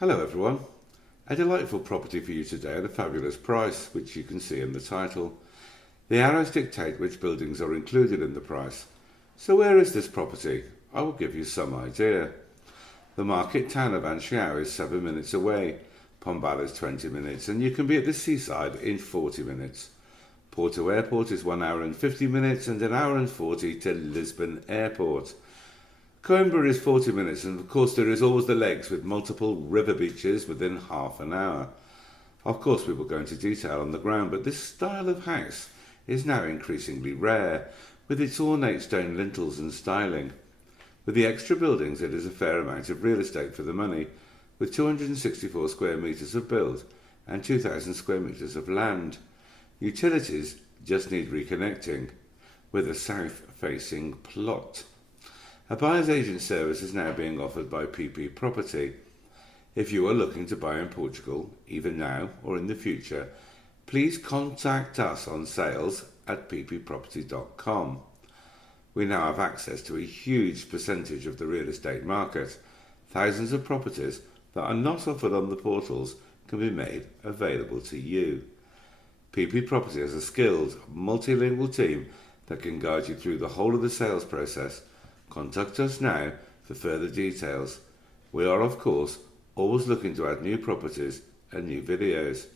Hello everyone. A delightful property for you today at a fabulous price, which you can see in the title. The arrows dictate which buildings are included in the price. So where is this property? I will give you some idea. The market town of Ansião is 7 minutes away, Pombal is 20 minutes, and you can be at the seaside in 40 minutes. Porto Airport is 1 hour and 50 minutes and 1 hour and 40 to Lisbon Airport. Coimbra is 40 minutes, and of course there is always the Lakes with multiple river beaches within half an hour. Of course we will go into detail on the ground, but this style of house is now increasingly rare, with its ornate stone lintels and styling. With the extra buildings it is a fair amount of real estate for the money, with 264 square metres of build and 2,000 square metres of land. Utilities just need reconnecting, with a south-facing plot. A buyer's agent service is now being offered by PP Property. If you are looking to buy in Portugal, either now or in the future, please contact us on sales@ppproperty.com. We now have access to a huge percentage of the real estate market. Thousands of properties that are not offered on the portals can be made available to you. PP Property has a skilled, multilingual team that can guide you through the whole of the sales process. Contact us now for further details. We are, of course, always looking to add new properties and new videos.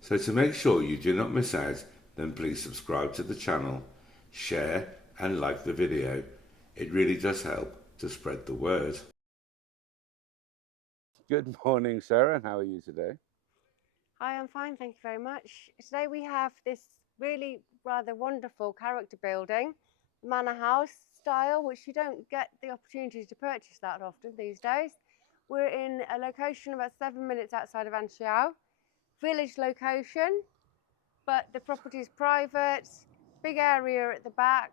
So to make sure you do not miss out, then please subscribe to the channel, share and like the video. It really does help to spread the word. Good morning, Sarah. How are you today? Hi, I'm fine, thank you very much. Today we have this really rather wonderful character building, manor house style, which you don't get the opportunity to purchase that often these days. We're in a location about 7 minutes outside of Ansião, village location, but the property is private, big area at the back.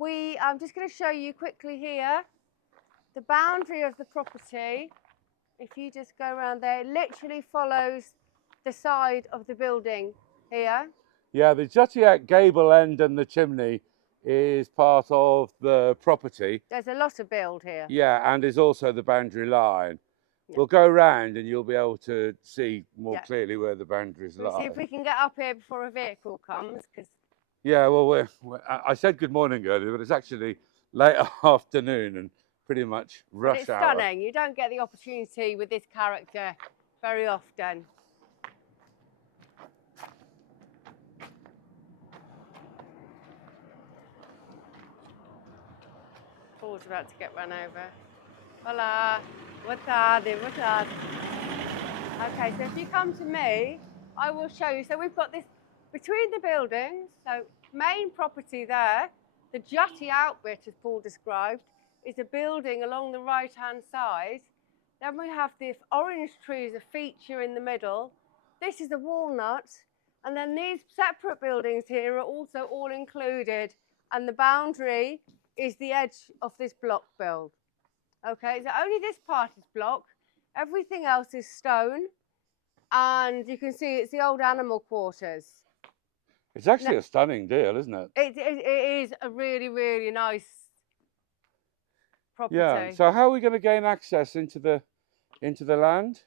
I'm just going to show you quickly here the boundary of the property. If you just go around there, it literally follows the side of the building here. Yeah, the jutty gable end and the chimney is part of the property. There's a lot of build here. Yeah, and is also the boundary line. Yeah. We'll go round and you'll be able to see more clearly where the boundaries lie. We'll see if we can get up here before a vehicle comes. Yeah, well, I said good morning earlier, but it's actually late afternoon and pretty much rush it's hour. Stunning. You don't get the opportunity with this character very often. Paul's about to get run over. Hola, boa tarde, boa tarde. Okay, so if you come to me, I will show you. So we've got this between the buildings, so main property there, the jutty out bit, as Paul described, is a building along the right-hand side. Then we have the orange trees, a feature in the middle. This is a walnut, and then these separate buildings here are also all included, and the boundary is the edge of this block build. Okay, so only this part is block, everything else is stone, and you can see it's the old animal quarters. It's actually a stunning deal, isn't it? It is a really, really nice property. Yeah, so how are we going to gain access into the land?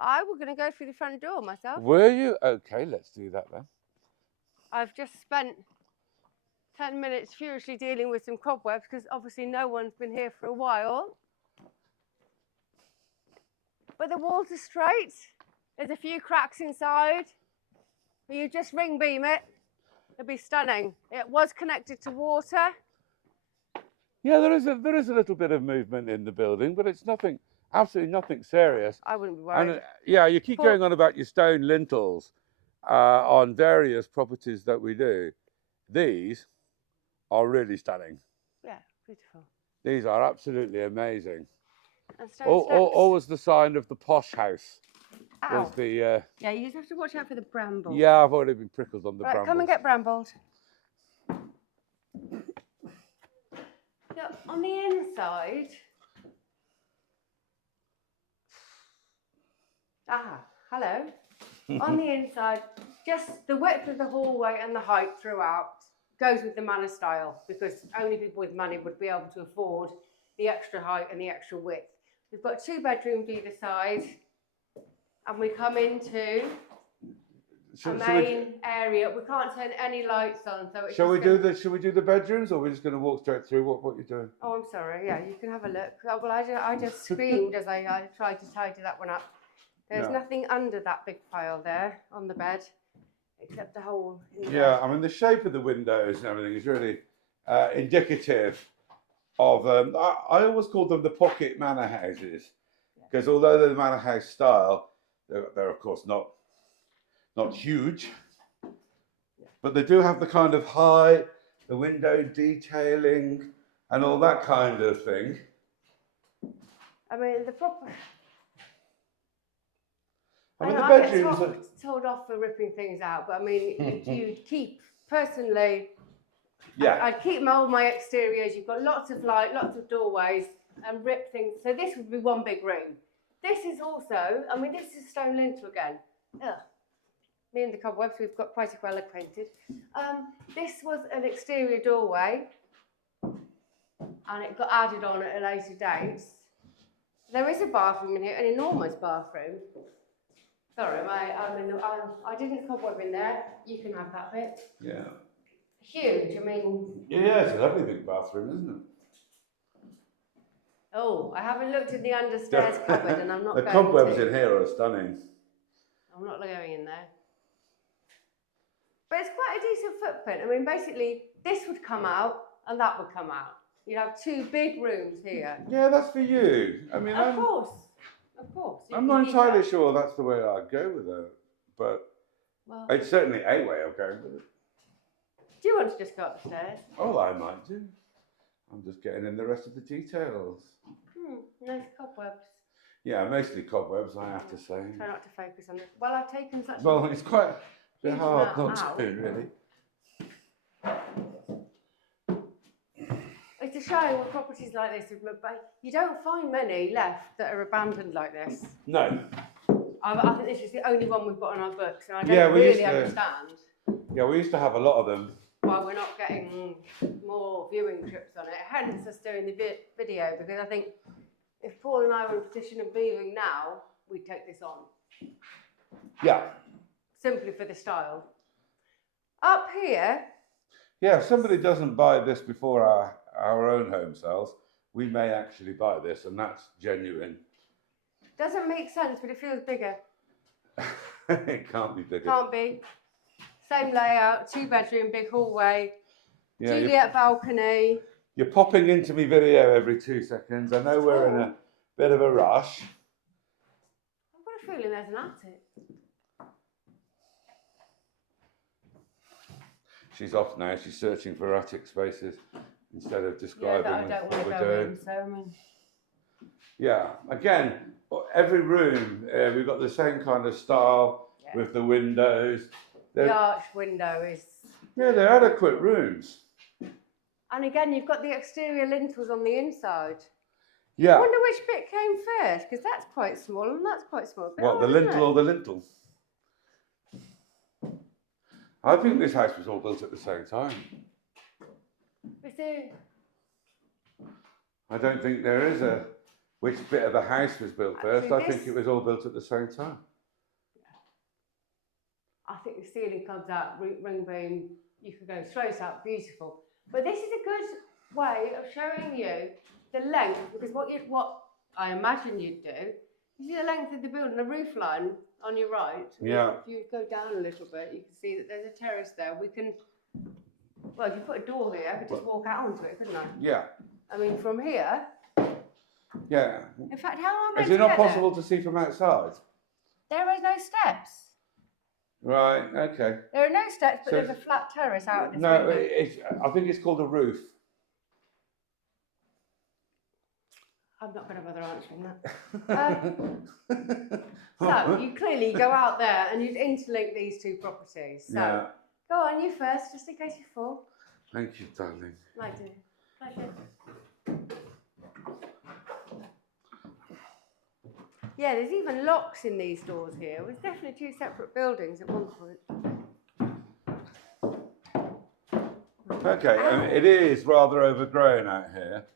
I was going to go through the front door myself. Were you? Okay, let's do that then. I've just spent 10 minutes furiously dealing with some cobwebs because obviously no one's been here for a while. But the walls are straight. There's a few cracks inside. But you just ring beam it. It'll be stunning. It was connected to water. Yeah, there is a little bit of movement in the building, but it's nothing, absolutely nothing serious. I wouldn't be worried. And yeah, you keep going on about your stone lintels on various properties that we do. These are really stunning. Yeah, beautiful. These are absolutely amazing. And stone steps. Always the sign of the posh house. Ow. Was the yeah, you just have to watch out for the brambles. yeah, I've already been prickled on the right, brambles. come and get brambled. So on the inside, hello. On the inside, just the width of the hallway and the height throughout goes with the manor style, because only people with money would be able to afford the extra height and the extra width. We've got 2 bedrooms either side, and we come into a main area. We can't turn any lights on, so it's Shall we do the bedrooms, or are we just going to walk straight through what you're doing? Oh, I'm sorry. Yeah, you can have a look. Oh, well, I just screamed as I tried to tidy that one up. There's nothing under that big pile there on the bed, except a hole in the bed. I mean, the shape of the windows and everything is really indicative of, I always call them the pocket manor houses, because although they're the manor house style, they're of course not huge, but they do have the kind of height, the window detailing, and all that kind of thing. I mean, the proper. I mean, the I bedrooms get told off for ripping things out, but I mean, you keep personally. Yeah. I'd keep all my exteriors. You've got lots of light, lots of doorways, and rip things. So this would be one big room. This is also, I mean, this is stone lintel again. Ugh. Me and the cobwebs, we've got quite well acquainted. This was an exterior doorway, and it got added on at a later date. There is a bathroom in here, an enormous bathroom. Sorry, I didn't cobweb in there. You can have that bit. Yeah. Huge, I mean. Yeah, it's a lovely big bathroom, isn't it? Oh, I haven't looked in the understairs cupboard, and I'm not going to. The cobwebs in here are stunning. I'm not going in there. But it's quite a decent footprint. I mean, basically, this would come out, and that would come out. You'd have 2 big rooms here. Yeah, that's for you. I mean, Of course. I'm not entirely sure that's the way I'd go with it, but it's certainly a way of going with it. Do you want to just go up the stairs? Oh, I might do. I'm just getting in the rest of the details. Nice cobwebs. Yeah, mostly cobwebs, I have to say. Try not to focus on it. Well, I've taken such. Well, it's quite a bit hard amount not to, really. It's a shame with properties like this. You don't find many left that are abandoned like this. No. I think this is the only one we've got on our books, and I don't really understand. Yeah, we used to have a lot of them. Why we're not getting more viewing trips on it. Hence us doing the video, because I think if Paul and I were in a position of moving now, we'd take this on. Yeah. Simply for the style. Up here. Yeah, if somebody doesn't buy this before our own home sells, we may actually buy this, and that's genuine. Doesn't make sense, but it feels bigger. It can't be bigger. Can't be. Same layout, 2 bedroom, big hallway, yeah, Juliet balcony. You're popping into me video every 2 seconds. I know we're in a bit of a rush. I've got a feeling there's an attic. She's off now. She's searching for attic spaces instead of describing that what we're doing. In, so, I mean. Yeah, again, every room, we've got the same kind of style with the windows. The arched window is. Yeah, they're adequate rooms. And again, you've got the exterior lintels on the inside. Yeah. I wonder which bit came first, because that's quite small and that's quite small. What, the lintel or the lintel? I think this house was all built at the same time. I don't think there is a which bit of the house was built first. I think it was all built at the same time. I think the ceiling comes out, ring beam, you could go straight up, beautiful. But this is a good way of showing you the length, because what I imagine you'd do, you see the length of the building, the roof line on your right. Yeah. If you go down a little bit, you can see that there's a terrace there. We can, well, if you put a door here, I could just walk out onto it, couldn't I? Yeah. I mean, from here. Yeah. In fact, how am I Is it not possible to see from outside? There is no steps. Right, okay. There are no steps, but there's a flat terrace out of this No, window. I think it's called a roof. I'm not going to bother answering that. So, you clearly go out there and you'd interlink these 2 properties. So, go on, you first, just in case you fall. Thank you, darling. My dear. Pleasure. Yeah, there's even locks in these doors here. It was definitely 2 separate buildings at one point. Okay, it is rather overgrown out here.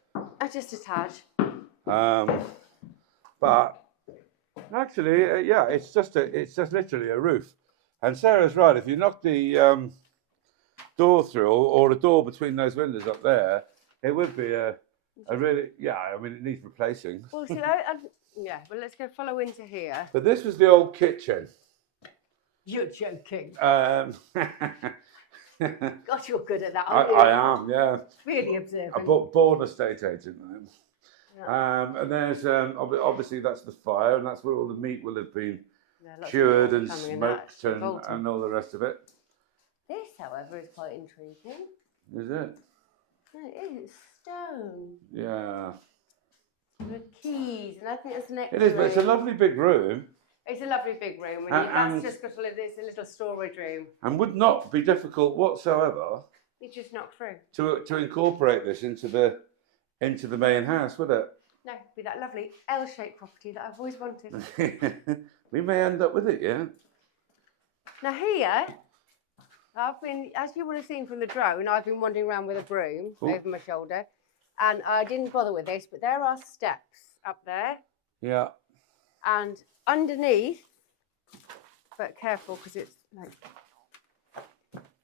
Just a tad. But actually, yeah, it's just literally a roof. And Sarah's right. If you knock the door through, or a door between those windows up there, it would be a really, yeah. I mean, it needs replacing. Well, see, yeah. Well, let's go follow into here. But this was the old kitchen. You're joking. God, you're good at that, aren't you? I am, yeah. Really observant. I'm born estate agent. Yeah. And there's obviously that's the fire, and that's where all the meat will have been lots cured of and smoked and all the rest of it. This, however, is quite intriguing. Is it? No, it is. It's stone. Yeah. With keys, and I think it's next. It is, but it's a lovely big room. It's a lovely big room. That's just got it's a little storage room. And would not be difficult whatsoever. You just knock through. To incorporate this into the main house, would it? No, it'd be that lovely L-shaped property that I've always wanted. We may end up with it, yeah. Now here, I've been, as you would have seen from the drone, I've been wandering around with a broom over my shoulder, and I didn't bother with this, but there are steps up there. Yeah. And underneath, but careful because it's like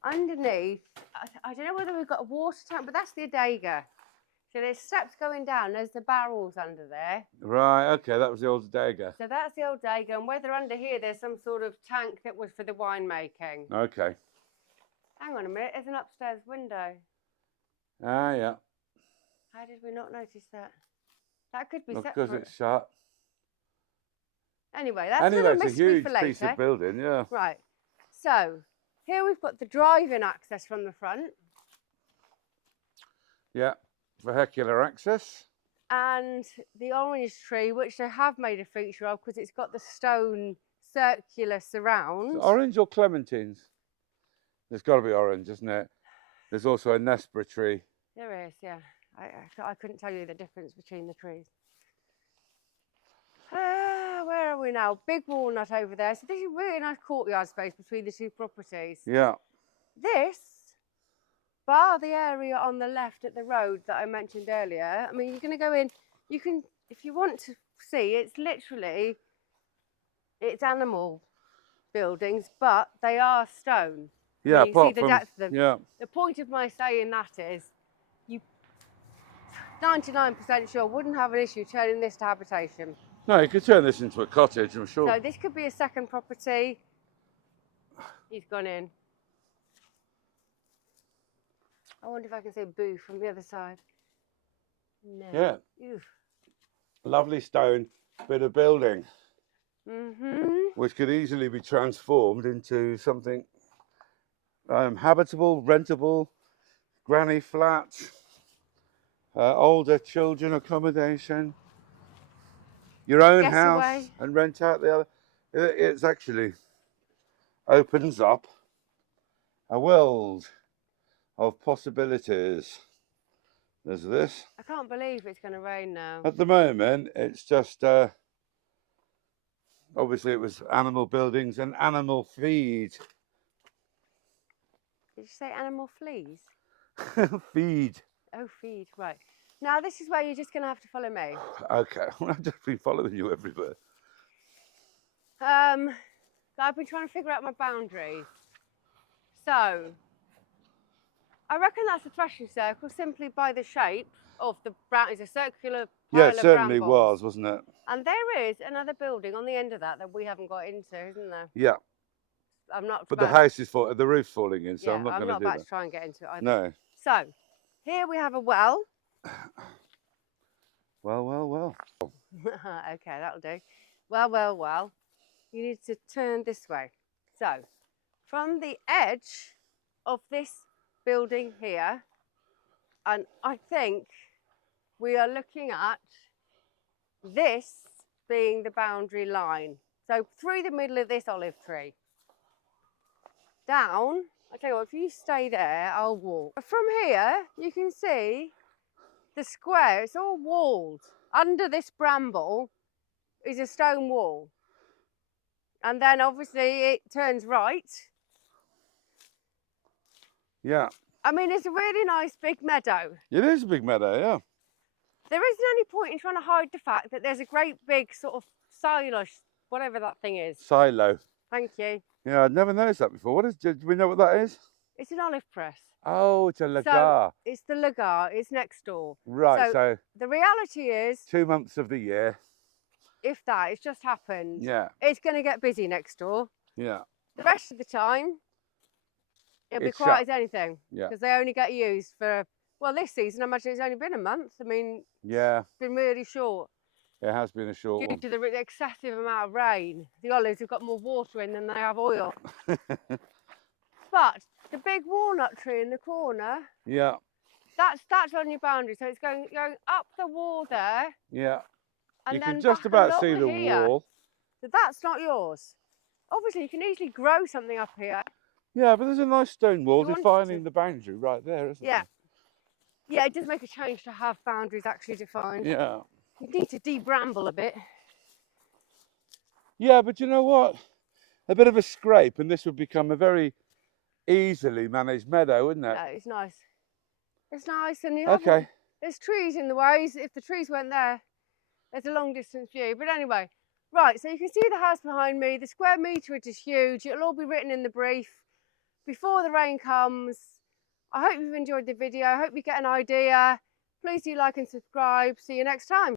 underneath. I don't know whether we've got a water tank, but that's the Adega. So there's steps going down. There's the barrels under there. Right. Okay, that was the old Adega. So that's the old Adega, and whether under here there's some sort of tank that was for the winemaking. Okay. Hang on a minute. There's an upstairs window. Ah, yeah. How did we not notice that? That could be separate. Because it's shut. Anyway, that's a it's a huge for later. piece of building, yeah. Right. So here we've got the drive-in access from the front. Yeah, vehicular access. And the orange tree, which they have made a feature of because it's got the stone circular surround. Orange or clementines? There's got to be orange, isn't it? There's also a Nespera tree. There is, yeah. I couldn't tell you the difference between the trees. Where are we now? Big walnut over there. So this is a really nice courtyard space between the two properties. Yeah. This, bar the area on the left at the road that I mentioned earlier. I mean, you're going to go in, you can, if you want to see, it's literally, it's animal buildings, but they are stone. Yeah, you can see the depth of them. Yeah. The point of my saying that is, you 99% sure wouldn't have an issue turning this to habitation. No, you could turn this into a cottage, I'm sure. So this could be a second property. He's gone in. I wonder if I can say boo from the other side. No. Yeah. Oof. Lovely stone bit of building. Mm-hmm. Which could easily be transformed into something habitable, rentable, granny flat, older children accommodation. Your own house and rent out the other. It's actually opens up a world of possibilities. There's this. I can't believe it's going to rain now. At the moment, it's just obviously it was animal buildings and animal feed. Did you say animal fleas? Feed. Oh, feed, right. Now, this is where you're just going to have to follow me. Okay, I've just been following you everywhere. I've been trying to figure out my boundaries. So, I reckon that's a threshing circle simply by the shape of the brown. It's a circular pile Yeah, it certainly of brambles. was, wasn't it? And there is another building on the end of that we haven't got into, isn't there? Yeah. I'm not. But the house is the roof's falling in, so yeah, I'm not going to do that. I'm not about to try and get into it either. No. So, here we have a well. Well. Okay, that'll do. Well. You need to turn this way. So, from the edge of this building here, and I think we are looking at this being the boundary line. So, through the middle of this olive tree. Down, I tell you what, if you stay there, I'll walk. From here, you can see the square, it's all walled. Under this bramble is a stone wall. And then obviously it turns right. Yeah. I mean, it's a really nice big meadow. It is a big meadow, yeah. there isn't any point in trying to hide the fact that there's a great big sort of silo, whatever that thing is. Silo. Thank you. Yeah, I'd never noticed that before. Do we know what that is? It's an olive press. Oh, it's a lagar. So it's the lagar. It's next door. Right, so the reality is, 2 months of the year. if that, it's just happened. Yeah. It's going to get busy next door. Yeah. The rest of the time, it'll be It's quiet shut. as anything. Yeah. Because they only get used for, well, this season, I imagine it's only been a month. I mean, Yeah, it's been really short. it has been a short Due one. to the excessive amount of rain. The olives have got more water in than they have oil. But the big walnut tree in the corner, Yeah, that's on your boundary. So it's going up the wall there. yeah. And You then can just back about see along the here. wall. So that's not yours. Obviously, you can easily grow something up here. Yeah, but there's a nice stone wall You wanted defining to- the boundary right there, isn't Yeah. Yeah, it does make a change to have boundaries actually defined. there? Yeah. You need to de-bramble a bit. Yeah, but you know what? A bit of a scrape and this would become a very easily managed meadow, wouldn't it? No, it's nice. It's nice, and you Okay. there's trees in the ways. If the trees weren't there, there's a long distance view. But anyway, right, so you can see the house behind me. The square meterage is huge. It'll all be written in the brief before the rain comes. I hope you've enjoyed the video. I hope you get an idea. Please do like and subscribe. See you next time.